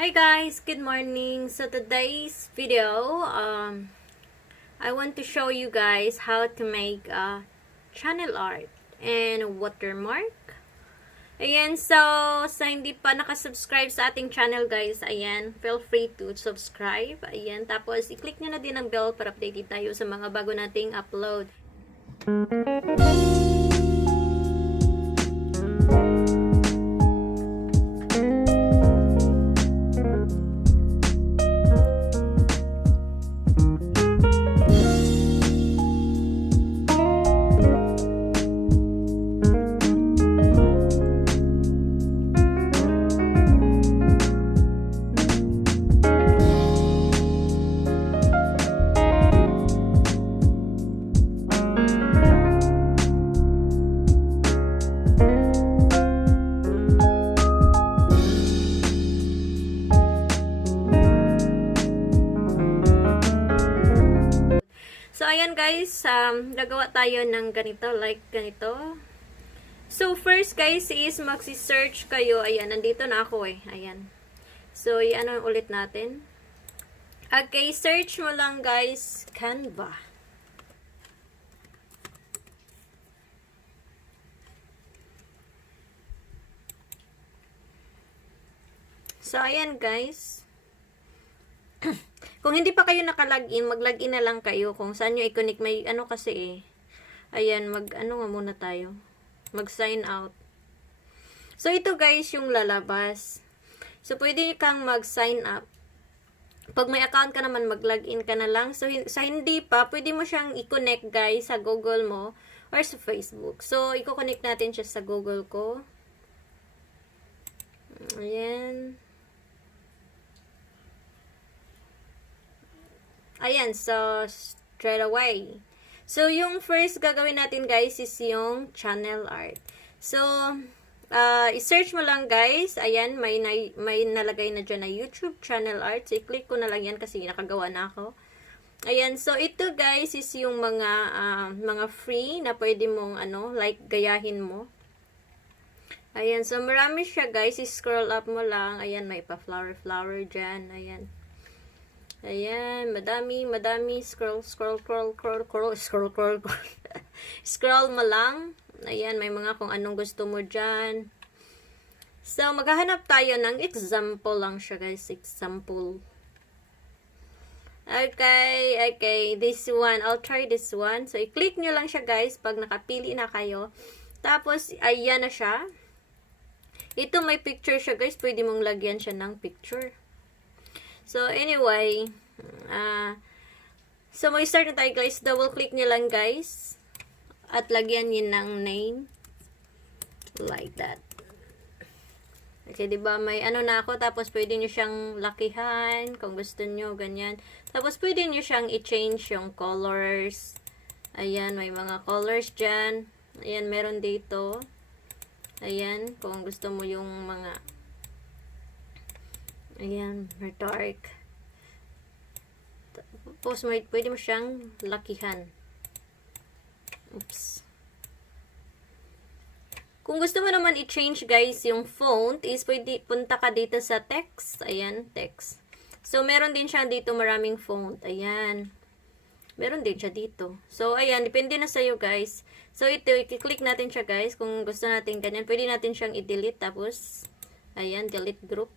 Hi guys, good morning. So today's video, I want to show you guys how to make a channel art and watermark. Ayan, so sa hindi pa nakasubscribe sa ating channel guys, ayan, feel free to subscribe. Ayan, tapos i-click nyo na din ang bell para updated tayo sa mga bago nating upload. So, ayan guys, gagawa tayo ng ganito, like ganito. So, first guys is magsi-search kayo. Ayan, nandito na ako eh. Ayan. So, i-ano ulit natin. Okay, search mo lang guys, Canva. So, ayan guys. Kung hindi pa kayo nakalagin, mag-login na lang kayo kung saan nyo i-connect. May ano kasi eh. Ayan, ano nga muna tayo. Mag-sign out. So, ito guys yung lalabas. So, pwede kang mag-sign up. Pag may account ka naman, mag-login ka na lang. So, sa hindi pa, pwede mo siyang i-connect guys sa Google mo or sa Facebook. So, i-connect natin siya sa Google ko. Ayan. Ayan, so, straight away. So, yung first gagawin natin, guys, is yung channel art. So, i-search mo lang, guys. Ayan, may nalagay na dyan na YouTube channel art. So, i-click ko na lang yan kasi nakagawa na ako. Ayan, so, ito, guys, is yung mga free na pwede mong, like, gayahin mo. Ayan, so, marami siya, guys. I-scroll up mo lang. Ayan, may pa-flower dyan. Ayan. Ayan, madami, scroll mo lang. Ayan, may mga kung anong gusto mo dyan. So, maghahanap tayo ng example lang siya, guys. Example. Okay, this one. I'll try this one. So, i-click nyo lang siya, guys, pag nakapili na kayo. Tapos, ayan na siya. Ito, may picture siya, guys. Pwede mong lagyan siya ng picture. So, anyway, so mag-start na tayo guys. Double click nyo lang guys. At lagyan nyo ng name. Like that. Okay, diba? May ano na ako. Tapos, pwede nyo siyang lakihan. Kung gusto nyo, ganyan. Tapos, pwede nyo siyang i-change yung colors. Ayan, may mga colors dyan. Ayan, meron dito. Ayan, kung gusto mo yung mga ayan, dark. Tapos, pwede mo siyang lakihan. Oops. Kung gusto mo naman i-change, guys, yung font, is pwede, punta ka dito sa text. Ayan, text. So, meron din siya dito maraming font. Ayan. Meron din siya dito. So, ayan, depende na sa'yo, guys. So, ito, i-click natin siya, guys. Kung gusto natin ganyan, pwede natin siyang i-delete. Tapos, ayan, delete group.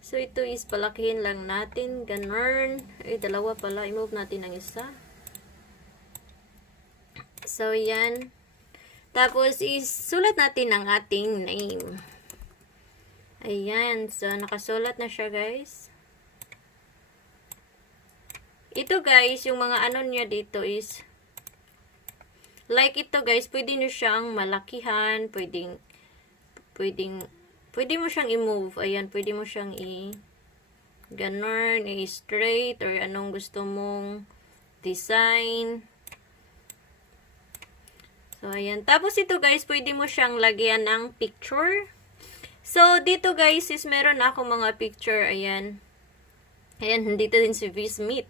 So, ito is palakihin lang natin. Ganun. Dalawa pala. I-move natin ang isa. So, yan. Tapos, isulat natin ang ating name. Ayan. So, nakasulat na siya, guys. Ito, guys, yung mga ano niya dito is like ito, guys. Pwede nyo siyang malakihan. Pwede mo siyang i-move. Ayan, pwede mo siyang ganun, i-straight, or anong gusto mong design. So, ayan. Tapos ito, guys, pwede mo siyang lagyan ng picture. So, dito, guys, is meron na ako mga picture. Ayan. Ayan, dito din si V. Smith.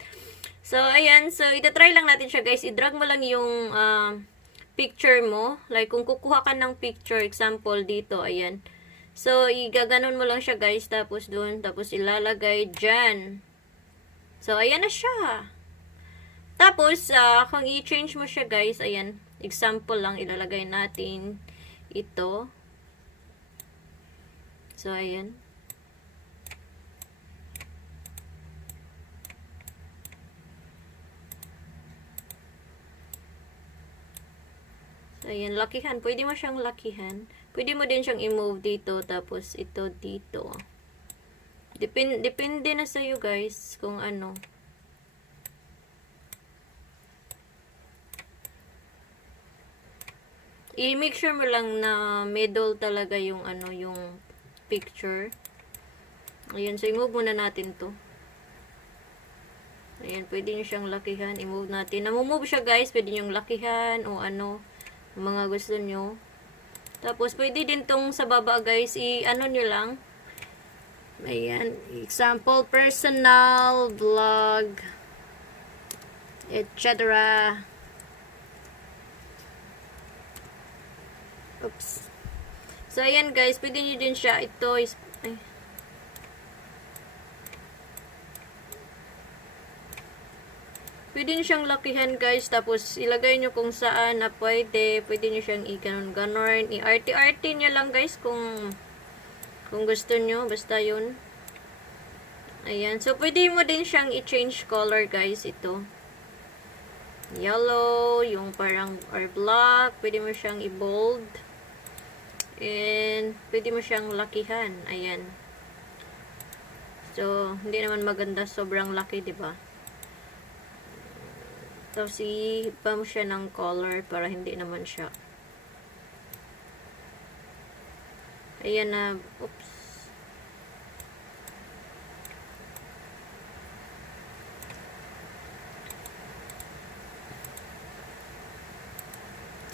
So, ayan. So, itatry lang natin siya, guys. I-drag mo lang yung picture mo. Like, kung kukuha ka ng picture, example dito, ayan. So, igaganon mo lang siya guys, tapos doon, tapos ilalagay dyan. So, ayan na siya. Tapos, kung i-change mo siya guys, ayan, example lang, ilalagay natin ito. So, ayan. So, ayan, lakihan. Pwede mo siyang lakihan. Pwede mo din siyang i-move dito, tapos ito dito. Depende na sa'yo guys, kung ano. I-make sure mo lang na middle talaga yung ano, yung picture. Ayan, so i-move muna natin to. Ayan, pwede nyo siyang lakihan. I-move natin. Namumove siya guys, pwede nyo lakihan o ano, mga gusto nyo. Tapos, pwede din tong sa baba guys, i-ano nyo lang. Ayan, example, personal, vlog, etc. Oops. So, ayan guys, pwede nyo din siya, ito is, ay. Pwede nyo siyang lakihan guys, tapos ilagay nyo kung saan na pwede. Pwede nyo siyang i-ganon-ganon. I-arte-arte nyo lang guys kung gusto nyo. Basta yun. Ayan. So, pwede mo din siyang i-change color guys, ito. Yellow, yung parang or black. Pwede mo siyang i-bold. And, pwede mo siyang lakihan. Ayan. So, hindi naman maganda. Sobrang laki, diba? Tapos, iba mo siya ng color para hindi naman siya. Ayan na. Oops.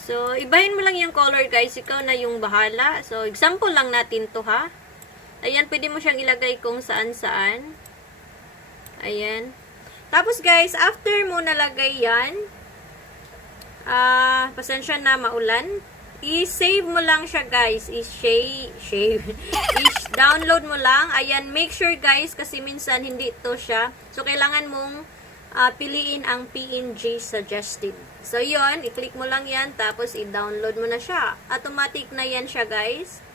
So, ibahin mo lang yung color guys. Ikaw na yung bahala. So, example lang natin to ha. Ayan, pwede mo siyang ilagay kung saan-saan. Ayan. Tapos guys, after mo nalagay yan, pasensya na maulan, i-save mo lang siya guys, i-download mo lang. Ayan, make sure guys, kasi minsan hindi ito siya. So, kailangan mong piliin ang PNG suggested. So, yon, i-click mo lang yan, tapos i-download mo na siya. Automatic na yan siya guys.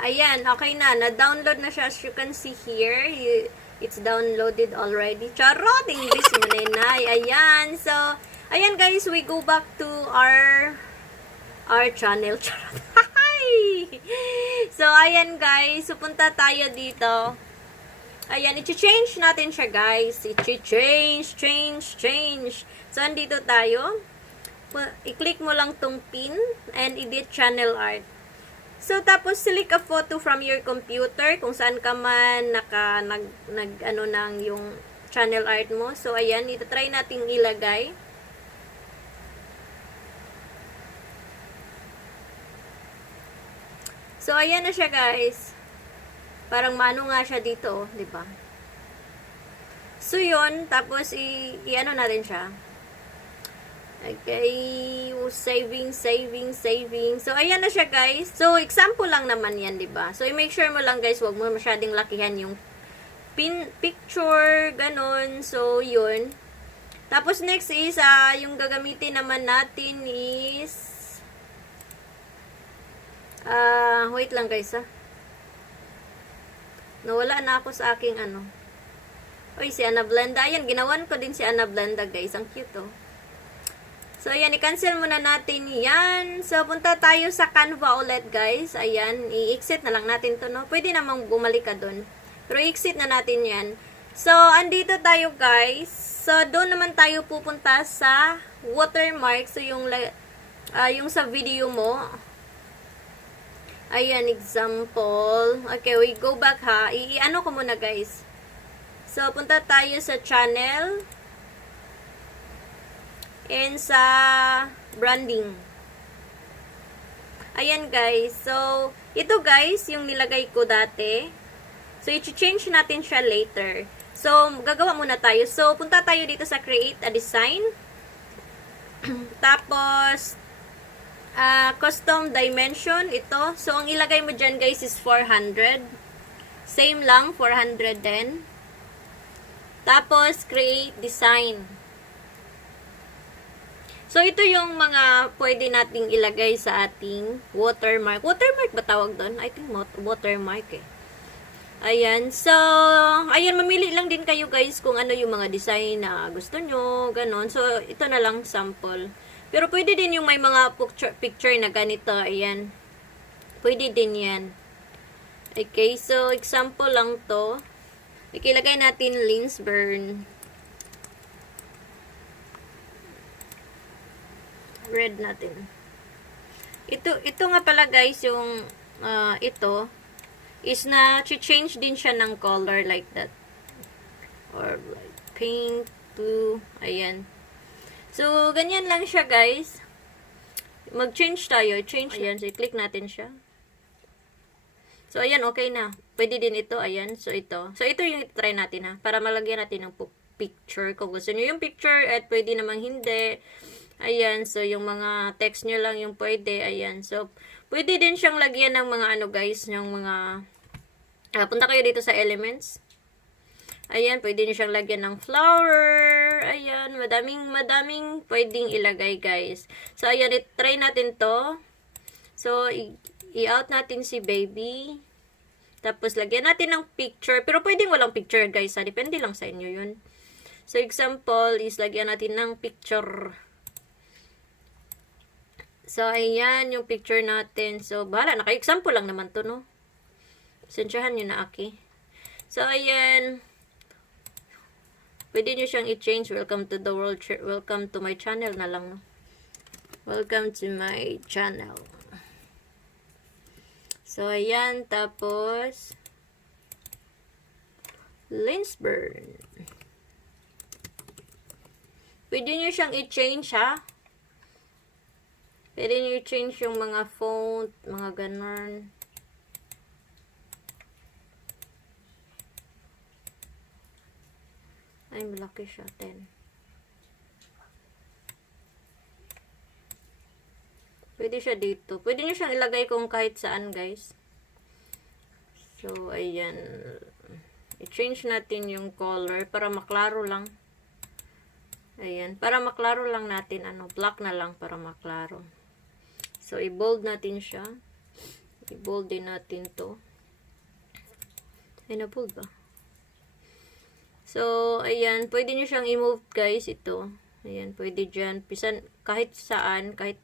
Ayan, okay na. Na-download na siya as you can see here. It's downloaded already. Charot! English mo na inay. Ayan. So, ayan guys, we go back to our channel. Charot. So, ayan guys. So, punta tayo dito. Ayan, i-change natin siya guys. Change. So, andito tayo. I-click mo lang tong pin and edit channel art. So, tapos, select a photo from your computer, kung saan ka man ano nang yung channel art mo. So, ayan, ito try nating ilagay. So, ayan na siya, guys. Parang mano nga siya dito, di ba? So, yun, tapos, i-ano natin siya. Okay, saving. So, ayan na siya, guys. So, example lang naman yan, diba? So, i-make sure mo lang, guys, wag mo masyadong lakihan yung picture, ganun. So, yun. Tapos, next is, yung gagamitin naman natin is, wait lang, guys, nawala na ako sa aking, Uy, si Ana Blenda. Ayan, ginawan ko din si Ana Blenda, guys. Ang cute, oh. So, ayan, i-cancel muna natin yan. So, punta tayo sa Canva ulit, guys. Ayan, i-exit na lang natin to, no? Pwede namang bumalik ka dun. Pero, i-exit na natin yan. So, andito tayo, guys. So, doon naman tayo pupunta sa Watermark. So, yung sa video mo. Ayan, example. Okay, we go back, ha. I-ano ko muna, guys. So, punta tayo sa channel. And sa branding. Ayan guys. So, ito guys, yung nilagay ko dati. So, i-change natin siya later. So, gagawa muna tayo. So, punta tayo dito sa create a design. Tapos, Custom dimension, ito. So, ang ilagay mo dyan, guys, is 400. Same lang, 400 din. Tapos, create design. So, ito yung mga pwede nating ilagay sa ating watermark. Watermark ba tawag doon? I think watermark eh. Ayan. So, ayan, mamili lang din kayo guys kung ano yung mga design na gusto nyo, ganon. So, ito na lang sample. Pero pwede din yung may mga picture na ganito, ayan. Pwede din yan. Okay, so example lang to. Ikilagay natin lens burn. Red natin. Ito nga pala guys, yung ito is na change din siya ng color like that. Or like pink to, ayan. So, ganyan lang siya, guys. Mag-change tayo. Change. Ayan. So, i-click natin siya. So, ayan. Okay na. Pwede din ito. Ayan. So, ito. So, ito yung try natin, ha. Para malagyan natin ng picture. Kung gusto nyo yung picture, at pwede namang hindi. Ayan. So, yung mga text nyo lang yung pwede. Ayan. So, pwede din siyang lagyan ng mga ano, guys. Yung mga... punta kayo dito sa elements. Ayan, pwede nyo siyang lagyan ng flower. Ayan, madaming pwedeng ilagay, guys. So, ayan, try natin to. So, i-out natin si baby. Tapos, lagyan natin ng picture. Pero pwedeng walang picture, guys. Ha? Depende lang sa inyo yun. So, example is, lagyan natin ng picture. So, ayan, yung picture natin. So, bahala. Naka-example lang naman to, no? Sensyahan nyo na, aki. So, ayan. Pwede nyo siyang i-change. Welcome to the world. Welcome to my channel na lang. No? Welcome to my channel. So, ayan. Tapos, lens burn. Pwede nyo siyang i-change, ha? Pwede nyo i-change yung mga font, mga ganon. Ay, malaki siya. 10. Pwede siya dito. Pwede nyo siyang ilagay kung kahit saan, guys. So, ayan. I-change natin yung color para maklaro lang. Ayan. Para maklaro lang natin. Black na lang para maklaro. So, i-bold natin siya. I-bold din natin to. Ay, na-bold ba? So, ayan, pwede nyo siyang i-move, guys, ito. Ayan, pwede dyan. Pisan, kahit saan, kahit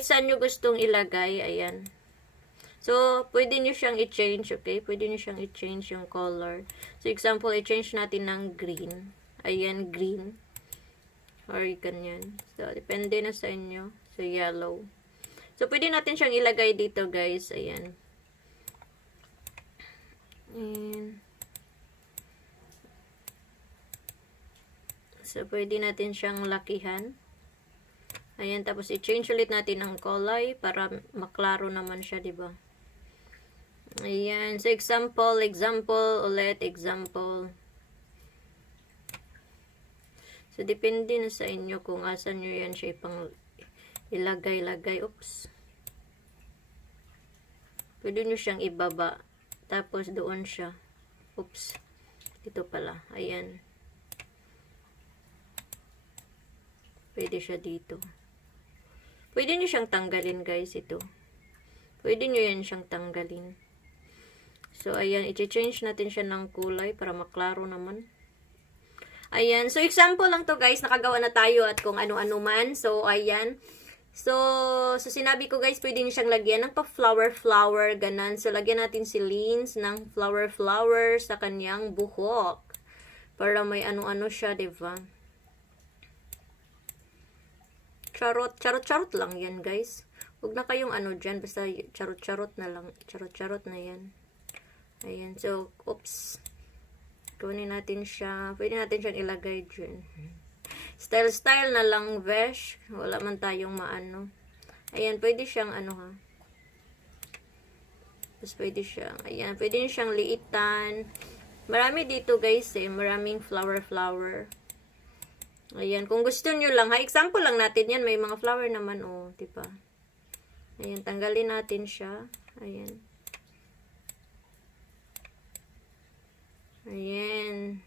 saan nyo gustong ilagay, ayan. So, pwede nyo siyang i-change, okay? Pwede nyo siyang i-change yung color. So, example, i-change natin ng green. Ayan, green. Or ganyan. So, depende na sa inyo. So, yellow. So, pwede natin siyang ilagay dito, guys. Ayan. So, pwede natin siyang lakihan. Ayan, tapos i-change ulit natin ang kulay para maklaro naman siya, diba? Ayan, so example ulit, example. So, depende na sa inyo kung asan nyo yan siya ipang ilagay-lagay. Oops. Pwede nyo siyang ibaba. Tapos, doon siya. Oops. Ito pala. Ayan. Pwede siya dito. Pwede nyo siyang tanggalin, guys, ito. Pwede nyo yan siyang tanggalin. So, ayan. I-change natin siya ng kulay para maklaro naman. Ayan. So, example lang to, guys. Nakagawa na tayo at kung ano-ano man. So, ayan. So, sinabi ko, guys, pwede nyo siyang lagyan ng pa-flower, ganan. So, lagyan natin si lens ng flower sa kanyang buhok. Para may ano-ano siya, diba? Charot lang yan, guys. Huwag na kayong ano dyan. Basta charot na lang. Charot na yan. Ayan. So, oops. Kunin natin siya. Pwede natin siyang ilagay dyan. Style na lang, vesh. Wala man tayong maano. Ayan, pwede siyang ano, ha. Tapos pwede siyang, ayan, pwede siyang liitan. Marami dito, guys, eh. Maraming flower. Ayan, kung gusto nyo lang, ha, example lang natin yan, may mga flower naman, oh, diba? Ayan, tanggalin natin siya. Ayan. Ayan.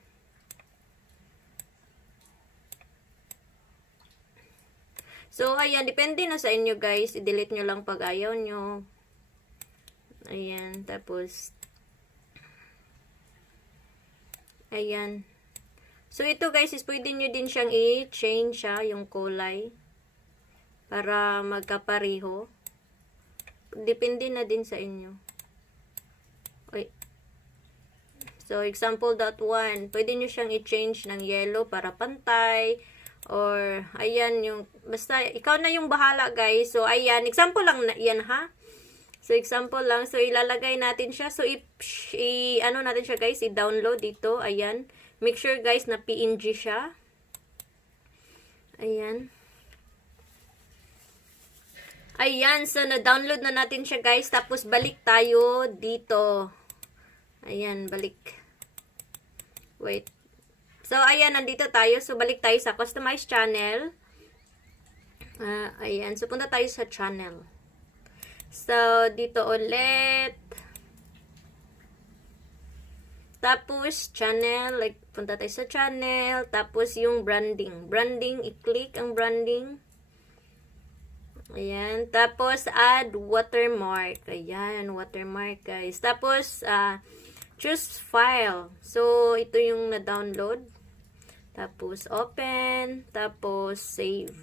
So, ayan, depende na sa inyo guys, i-delete nyo lang pag ayaw nyo. Ayan, tapos, ayan. So, ito guys, is pwede nyo din siyang i-change siya, yung kulay. Para magkapareho. Depende na din sa inyo. Okay. So, example dot one. Pwede nyo siyang i-change ng yellow para pantay. Or, ayan, yung, basta, ikaw na yung bahala guys. So, ayan, example lang na, yan ha. So, example lang. So, ilalagay natin siya. So, ano natin siya guys, i-download dito. Ayan. Make sure guys na PNG siya. Ayan. Ayan. So, na-download na natin siya guys. Tapos, balik tayo dito. Ayan, balik. Wait. So, ayan, nandito tayo. So, balik tayo sa Customize Channel. Ayan. So, punta tayo sa Channel. So, dito ulit. Tapos, channel, like, punta tayo sa channel. Tapos, yung branding. Branding, i-click ang branding. Ayan. Tapos, add watermark. Ayan, watermark, guys. Tapos, choose file. So, ito yung na-download. Tapos, open. Tapos, save.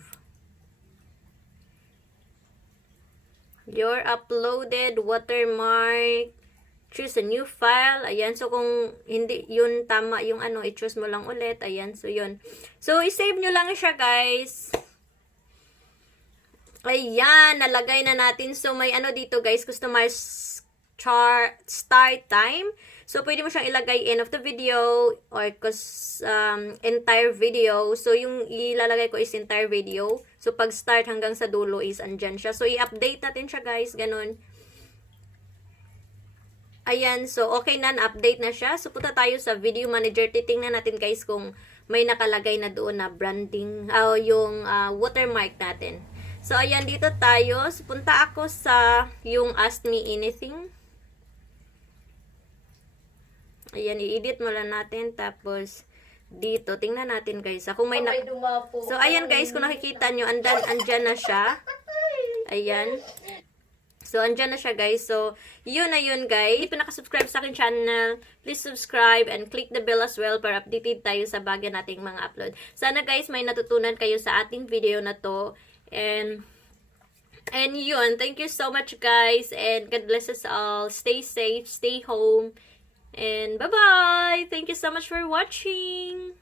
Your uploaded watermark. Choose a new file. Ayan. So, kung hindi yun tama yung ano, i-choose mo lang ulit. Ayan. So, yun. So, i-save nyo lang siya, guys. Ayan. Nalagay na natin. So, may ano dito, guys. Customize start time. So, pwede mo siyang ilagay end of the video or entire video. So, yung ilalagay ko is entire video. So, pag start hanggang sa dulo is andyan siya. So, i-update natin siya, guys. Ganun. Ayan, so okay na, na-update na siya. So, punta tayo sa video manager. Titingnan natin guys kung may nakalagay na doon na branding, yung watermark natin. So, ayan, dito tayo. So, punta ako sa yung Ask Me Anything. Ayan, i-edit mo lang natin. Tapos, dito, tingnan natin guys. Kung may so, ayan guys, kung nakikita nyo, andyan na siya. Ayan. So, andyan na siya, guys. So, yun na yun, guys. If nakasubscribe sa akin channel, please subscribe and click the bell as well para updated tayo sa bago nating mga upload. Sana, guys, may natutunan kayo sa ating video na to. And yun. Thank you so much, guys. And God bless us all. Stay safe. Stay home. And bye-bye. Thank you so much for watching.